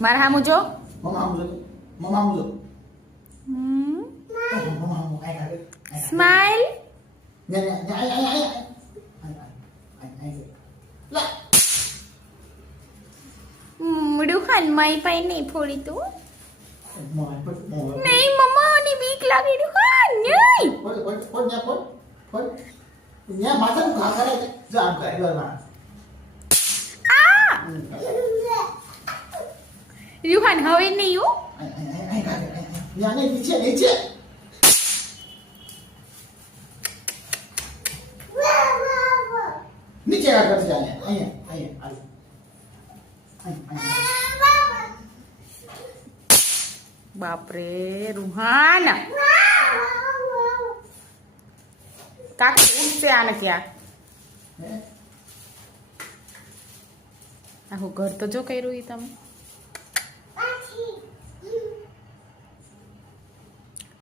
મારા હામું જો. મમ્મા આમ જો. મમ્મા આમ જો. મમ્મા આમ આય સ્માઈલ. ને આય લા મૂડું હનમાઈ પાઈ નહીં ફોડી તું. મમ્મા પડ નહીં મમ્મા ની બીક લાગી રહ્યું નહીં. પડ ન્યા માથાનું ઘા કરે છે જો આમ કરે ગરમાં આ યુહાન હવે નહીં હો. ન્યા ને નીચે નીચે નીચે આગળ જાને અહીંયા બાપરે રૂહાન કાકી ઉઠશે આને ક્યાં. આખું ઘર તો જો કર્યું ઈ તમે.